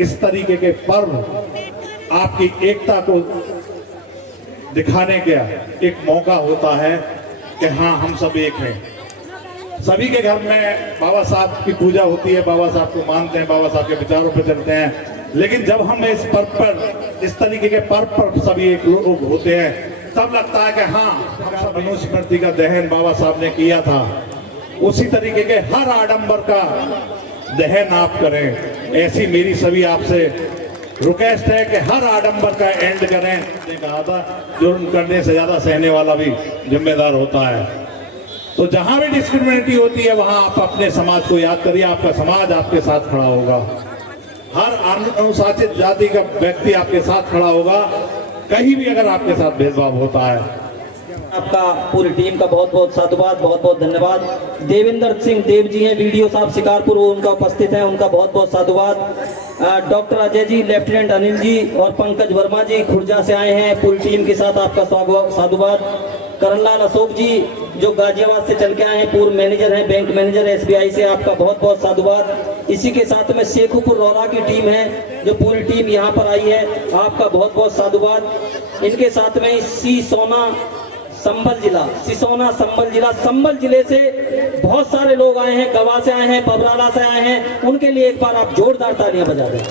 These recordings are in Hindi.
इस तरीके के पर्व आपकी एकता को दिखाने का एक मौका होता है कि हाँ, हम सब एक हैं। सभी के घर में बाबा साहब की पूजा होती है, बाबा साहब को मानते हैं, बाबा साहब के विचारों पर चलते हैं, लेकिन जब हम इस पर्व पर, इस तरीके के पर्व पर सभी एक लोग होते हैं, तब लगता है कि हाँ, हम सब मनुस्मृति का दहन बाबा साहब ने किया था, उसी तरीके के हर आडंबर का दहन आप करें। ऐसी मेरी सभी आपसे रिक्वेस्ट है कि हर आडंबर का एंड करें। कहा था, जुर्म करने से ज्यादा सहने वाला भी जिम्मेदार होता है। तो जहां भी डिस्क्रिमिनेटी होती है वहां आप अपने समाज को याद करिए, आपका समाज आपके साथ खड़ा होगा, हर अनुसूचित जाति का व्यक्ति आपके साथ खड़ा होगा, कहीं भी अगर आपके साथ भेदभाव होता है। आपका पूरी टीम का बहुत बहुत साधुवाद, बहुत बहुत धन्यवाद। देवेंद्र सिंह देव जी हैं वीडियो साहब शिकारपुर, वो उनका उपस्थित है, उनका बहुत बहुत साधुवाद। डॉक्टर अजय जी, लेफ्टिनेंट अनिल जी और पंकज वर्मा जी खुर्जा से आए हैं, पूरी टीम के साथ आपका साधुवाद। करणलाल अशोक जी जो गाजियाबाद से चल के आए हैं, पूर्व मैनेजर हैं, बैंक मैनेजर SBI से, आपका बहुत बहुत साधुवाद। इसी के साथ में शेखुपुर रौरा की टीम है, जो पूरी टीम यहाँ पर आई है, आपका बहुत बहुत साधुवाद। इनके साथ में सिसोना संभल जिला, संभल जिले से बहुत सारे लोग आए हैं, गवा से आए हैं, पबराला से आए हैं, उनके लिए एक बार आप जोरदार तालियां बजा दें,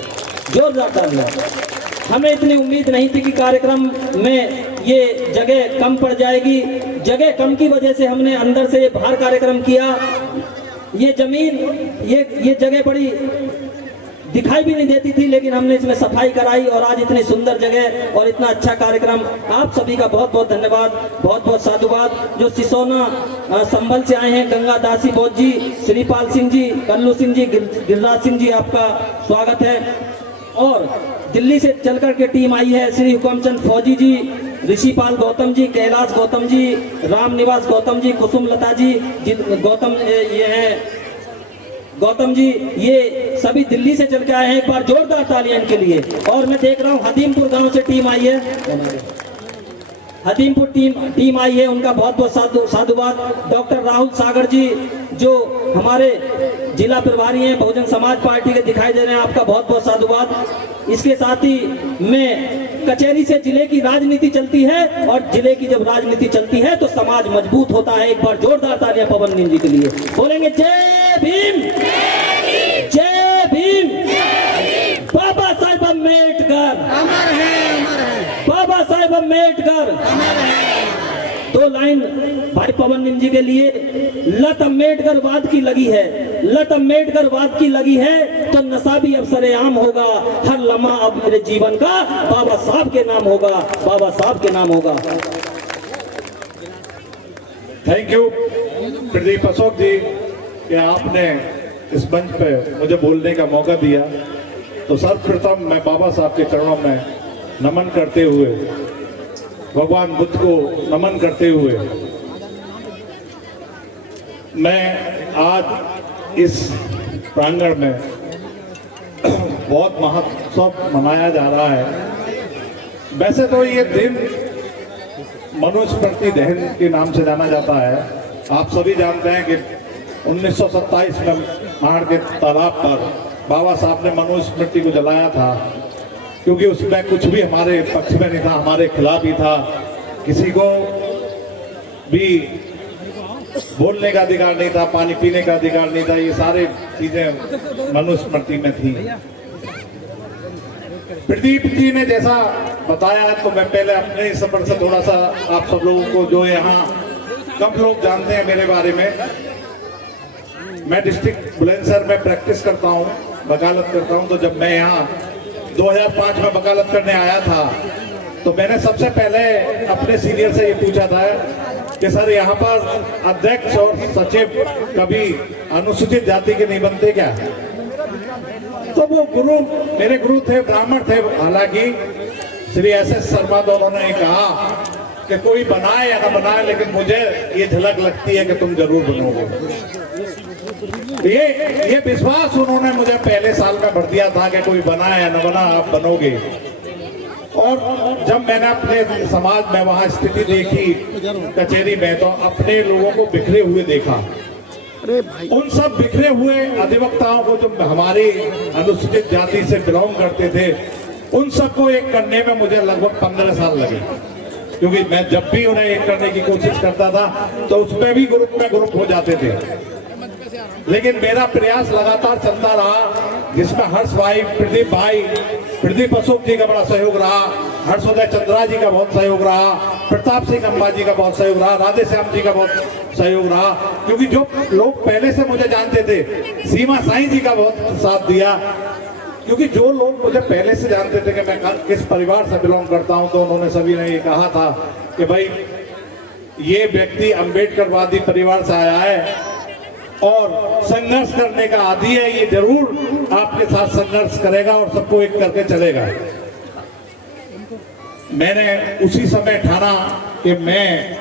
जोरदार तालियां। हमें इतनी उम्मीद नहीं थी कि कार्यक्रम में ये जगह कम पड़ जाएगी, जगह कम की वजह से हमने अंदर से बाहर कार्यक्रम किया। ये जमीन, ये जगह बड़ी दिखाई भी नहीं देती थी, लेकिन हमने इसमें सफाई कराई और आज इतनी सुंदर जगह और इतना अच्छा कार्यक्रम। आप सभी का बहुत बहुत धन्यवाद, बहुत बहुत साधुवाद। जो सिसोना संभल से आए हैं, गंगा दासी बोध जी, श्रीपाल सिंह जी, कल्लू सिंह जी, गिरिराज सिंह जी, आपका स्वागत है। और दिल्ली से चलकर के टीम आई है, श्री हुकमचंद फौजी जी, ऋषिपाल गौतम जी, कैलाश गौतम जी, राम निवास गौतम जी, कुसुम लता जी, गौतम ये हैं गौतम जी, ये सभी दिल्ली से चल के आए हैं। एक बार जोरदार तालियां इनके लिए। और मैं देख रहा हूँ हदीमपुर गांव से टीम आई है, हदीमपुर टीम आई है, उनका बहुत बहुत साधुवाद। डॉक्टर राहुल सागर जी जो हमारे जिला प्रभारी हैं, बहुजन समाज पार्टी के दिखाई दे रहे हैं, आपका बहुत बहुत साधुवाद। इसके साथ ही में कचहरी से जिले की राजनीति चलती है, और जिले की जब राजनीति चलती है तो समाज मजबूत होता है। एक बार जोरदार तालियां पवन सिंह जी के लिए बोलेंगे। जय भीम, जय भीम, बाबा साहेब अम्बेडकर अमर है, बाबा साहेब अम्बेडकर। दो लाइन भाई पवन सिंह जी के लिए। लत अम्बेडकरवाद की लगी है, लत अम्बेडकरवाद की लगी है, तो नशा भी अब सरेआम होगा। हर लम्हा अब मेरे जीवन का बाबा साहब के नाम होगा, बाबा साहब के नाम होगा। थैंक यू प्रदीप अशोक जी कि आपने इस मंच पे मुझे बोलने का मौका दिया। तो सर्वप्रथम मैं बाबा साहब के चरणों में नमन करते हुए, भगवान बुद्ध को नमन करते हुए, मैं आज इस प्रांगण में बहुत महोत्सव मनाया जा रहा है। वैसे तो ये दिन मनुस्मृति दहन के नाम से जाना जाता है। आप सभी जानते हैं कि 1927 में माड़ के तालाब पर बाबा साहब ने मनुस्मृति को जलाया था, क्योंकि उसमें कुछ भी हमारे पक्ष में नहीं था, हमारे खिलाफ ही था। किसी को भी बोलने का अधिकार नहीं था, पानी पीने का अधिकार नहीं था, ये सारे चीजें मनुस्मृति में थी। प्रदीप जी ने जैसा बताया, तो मैं पहले अपने सफर से थोड़ा सा आप सब लोगों को, जो यहाँ कम लोग जानते हैं मेरे बारे में, मैं डिस्ट्रिक्ट बुलंदशहर में प्रैक्टिस करता हूँ, वकालत करता हूँ। तो जब मैं यहाँ 2005 में वकालत करने आया था, तो मैंने सबसे पहले अपने सीनियर से ये पूछा था कि सर यहाँ पर अध्यक्ष और सचिव कभी अनुसूचित जाति के नहीं बनते क्या? तो वो गुरु, मेरे गुरु थे, ब्राह्मण थे, हालांकि श्री SS शर्मा दोनों ने कहा कि कोई बनाए या ना बनाए, लेकिन मुझे ये झलक लगती है कि तुम जरूर बनोगे। ये विश्वास उन्होंने मुझे पहले साल में भर दिया था कि कोई बना या न बना, आप बनोगे। और जब मैंने अपने समाज में वहां स्थिति देखी कचहरी में, तो अपने लोगों को बिखरे हुए देखा। उन सब बिखरे हुए अधिवक्ताओं को जो हमारी अनुसूचित जाति से बिलोंग करते थे, उन सबको एक करने में मुझे लगभग 15 साल लगे, क्योंकि मैं जब भी उन्हें एक करने की कोशिश करता था तो उसमें भी ग्रुप हो जाते थे। लेकिन मेरा प्रयास लगातार चलता रहा, जिसमें हर्ष भाई, प्रदीप अशोक जी का बड़ा सहयोग रहा, हर्षोदय चंद्रा जी का बहुत सहयोग रहा, प्रताप सिंह अम्बा जी का बहुत सहयोग रहा, राधे श्याम जी का बहुत सहयोग रहा, क्योंकि जो लोग पहले से मुझे जानते थे, सीमा साईं जी का बहुत साथ दिया, क्योंकि जो लोग मुझे पहले से जानते थे कि मैं किस परिवार से बिलोंग करता हूं, तो उन्होंने सभी ने ये कहा था कि भाई ये व्यक्ति अम्बेडकरवादी परिवार से आया है और संघर्ष करने का आदी है, ये जरूर आपके साथ संघर्ष करेगा और सबको एक करके चलेगा। मैंने उसी समय ठाना कि मैं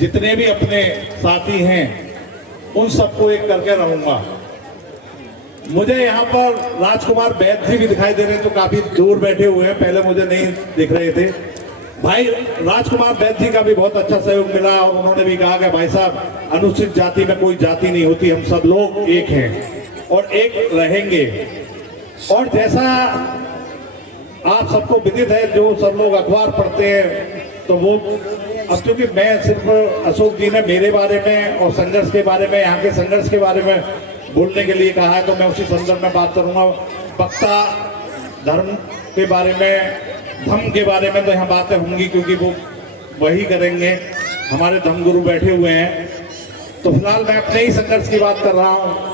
जितने भी अपने साथी हैं उन सबको एक करके रहूंगा। मुझे यहाँ पर राजकुमार बैद जी भी दिखाई दे रहे हैं, जो काफी दूर बैठे हुए हैं, पहले मुझे नहीं दिख रहे थे। भाई राजकुमार बैद जी का भी बहुत अच्छा सहयोग मिला और उन्होंने भी कहा कि भाई साहब, अनुसूचित जाति में कोई जाति नहीं होती, हम सब लोग एक हैं और एक रहेंगे। और जैसा आप सबको विदित है, जो सब लोग अखबार पढ़ते हैं, तो वो अब क्योंकि मैं सिर्फ अशोक जी ने मेरे बारे में और संघर्ष के बारे में, यहाँ के संघर्ष के बारे में बोलने के लिए कहा है, तो मैं उसी संदर्भ में बात करूंगा। वक्ता धर्म के बारे में, धम्म के बारे में तो यहाँ बातें होंगी, क्योंकि वो वही करेंगे, हमारे धम्म गुरु बैठे हुए हैं। तो फिलहाल मैं अपने ही संघर्ष की बात कर रहा हूँ।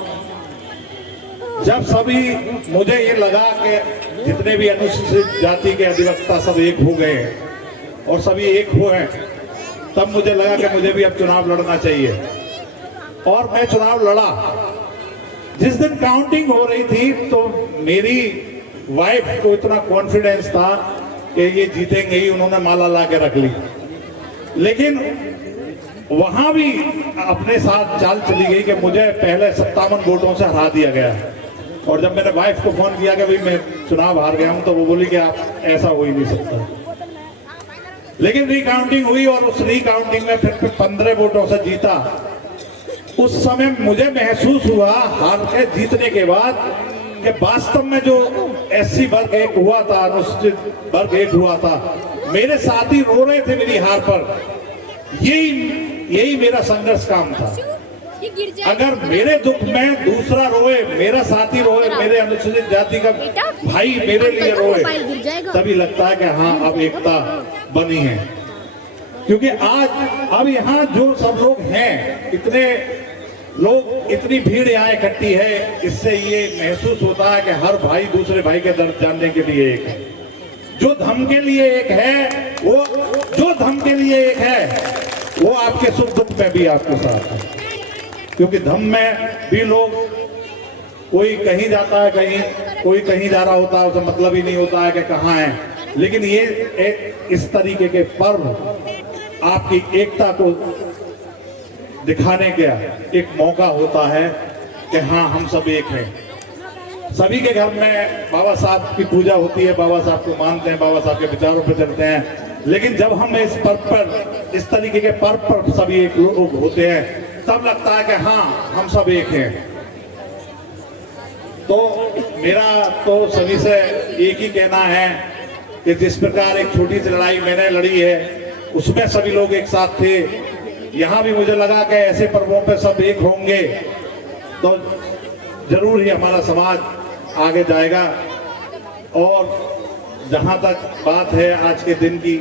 जब सभी मुझे ये लगा कि जितने भी अनुसूचित जाति के अधिवक्ता सब एक हो गए और सभी एक हुए हैं, तब मुझे लगा कि मुझे भी अब चुनाव लड़ना चाहिए। और मैं चुनाव लड़ा। जिस दिन काउंटिंग हो रही थी तो मेरी वाइफ को इतना कॉन्फिडेंस था कि ये जीतेंगे ही, उन्होंने माला ला के रख ली। लेकिन वहां भी अपने साथ चाल चली गई कि मुझे पहले 57 वोटों से हरा दिया गया। और जब मैंने वाइफ को फोन किया कि भाई मैं चुनाव हार गया हूं, तो वो बोली कि आप, ऐसा हो ही नहीं सकता। लेकिन रिकाउंटिंग हुई और उस रिकाउंटिंग में फिर 15 वोटों से जीता। उस समय मुझे महसूस हुआ हार के जीतने के बाद कि वास्तव में जो एससी वर्ग एक हुआ था, अनुसूचित वर्ग एक हुआ था, मेरे साथी रो रहे थे मेरी हार पर। यही मेरा संघर्ष काम था। अगर मेरे दुख में दूसरा रोए, मेरा साथी रोए, मेरे अनुसूचित जाति का भाई मेरे लिए रोए, तभी लगता है कि हाँ अब एकता बनी है। क्योंकि आज अब यहाँ जो सब लोग हैं, इतने लोग, इतनी भीड़ यहाँ इकट्ठी है, इससे ये महसूस होता है कि हर भाई दूसरे भाई के दर्द जानने के लिए एक है। जो धर्म के लिए एक है, जो धर्म के लिए एक है, वो आपके सुख दुख में भी आपके साथ है। क्योंकि धर्म में भी लोग, कोई कहीं जाता है, कोई कहीं जा रहा होता है, उसे मतलब ही नहीं होता है कि कहाँ है। लेकिन ये एक इस तरीके के पर्व आपकी एकता को दिखाने का एक मौका होता है कि हाँ हम सब एक हैं। सभी के घर में बाबा साहब की पूजा होती है, बाबा साहब को मानते हैं, बाबा साहब के विचारों पर चलते हैं। लेकिन जब हम इस पर्व पर, इस तरीके के पर्व पर सभी एक लोग होते हैं, तब लगता है कि हाँ हम सब एक हैं। तो मेरा तो सभी से एक ही कहना है कि जिस प्रकार एक छोटी सी लड़ाई मैंने लड़ी है, उसमें सभी लोग एक साथ थे। यहाँ भी मुझे लगा कि ऐसे पर्वों पे सब एक होंगे तो जरूर ही हमारा समाज आगे जाएगा। और जहाँ तक बात है आज के दिन की,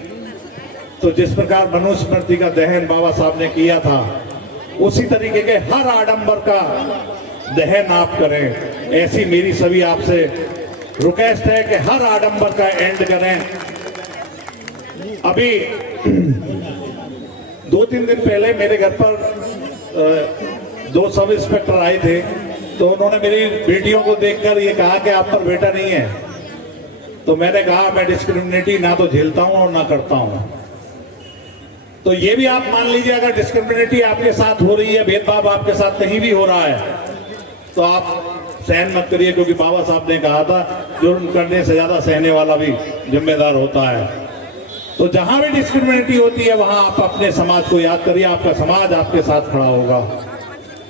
तो जिस प्रकार मनुस्मृति का दहन बाबा साहब ने किया था, उसी तरीके के हर आडंबर का दहन आप करें। ऐसी मेरी सभी आपसे रिक्वेस्ट है कि हर आडंबर का एंड करें। अभी 2-3 दिन पहले मेरे घर पर 2 सब इंस्पेक्टर आए थे, तो उन्होंने मेरी बेटियों को देखकर ये कहा कि आप पर बेटा नहीं है। तो मैंने कहा मैं डिस्क्रिमिनेटी ना तो झेलता हूं और ना करता हूं। तो ये भी आप मान लीजिए, अगर डिस्क्रिमिनेटी आपके साथ हो रही है, भेदभाव आपके साथ कहीं भी हो रहा है, तो आप सहन मत करिए, क्योंकि बाबा साहब ने कहा था जुर्म करने से ज्यादा सहने वाला भी जिम्मेदार होता है। तो जहां भी डिस्क्रिमिनेटी होती है, वहां आप अपने समाज को याद करिए, आपका समाज आपके साथ खड़ा होगा।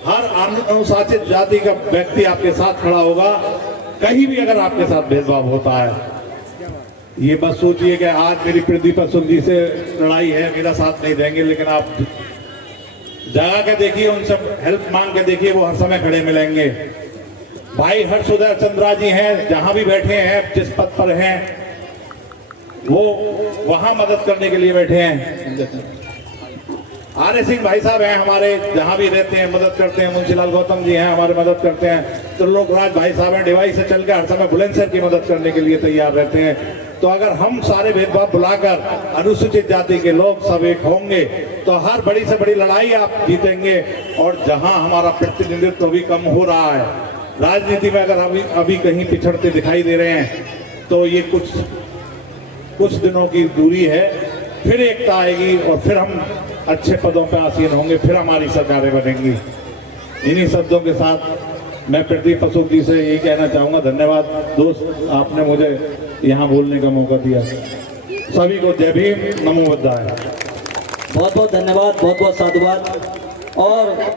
हर अनुसूचित जाति का व्यक्ति आपके साथ खड़ा होगा, कहीं भी अगर आपके साथ भेदभाव होता है। ये बस सोचिए कि आज मेरी पृथ्वी पर सुंदरी से लड़ाई है, मेरा साथ नहीं देंगे, लेकिन आप जगह के देखिए, उनसे हेल्प मांग के देखिए, वो हर समय खड़े मिलेंगे। भाई हर्षोदय चंद्रा जी हैं, जहां भी बैठे हैं, जिस पद पर हैं, वो वहां मदद करने के लिए बैठे हैं। आर्य सिंह भाई साहब हैं हमारे, जहां भी रहते हैं मदद करते हैं। मुंशीलाल गौतम जी हैं हमारे, मदद करते हैं। त्रिलोकराज भाई साहब हैं, डिवाइस से चल के हर समय बुलंदशहर की मदद करने के लिए तैयार रहते हैं। तो अगर हम सारे भेदभाव बुलाकर अनुसूचित जाति के लोग सब एक होंगे तो हर बड़ी से बड़ी लड़ाई आप जीतेंगे। और जहां हमारा प्रतिनिधित्व भी कम हो रहा है राजनीति में, अगर अभी कहीं पिछड़ते दिखाई दे रहे हैं, तो ये कुछ दिनों की दूरी है, फिर एकता आएगी और फिर हम अच्छे पदों पर आसीन होंगे, फिर हमारी सरकारें बनेंगी। इन्हीं शब्दों के साथ मैं प्रदीप अशोक जी से यही कहना चाहूँगा, धन्यवाद दोस्त, आपने मुझे यहाँ बोलने का मौका दिया। सभी को जय भीम, नमो बुद्धाय। बहुत बहुत धन्यवाद, बहुत बहुत साधुवाद। और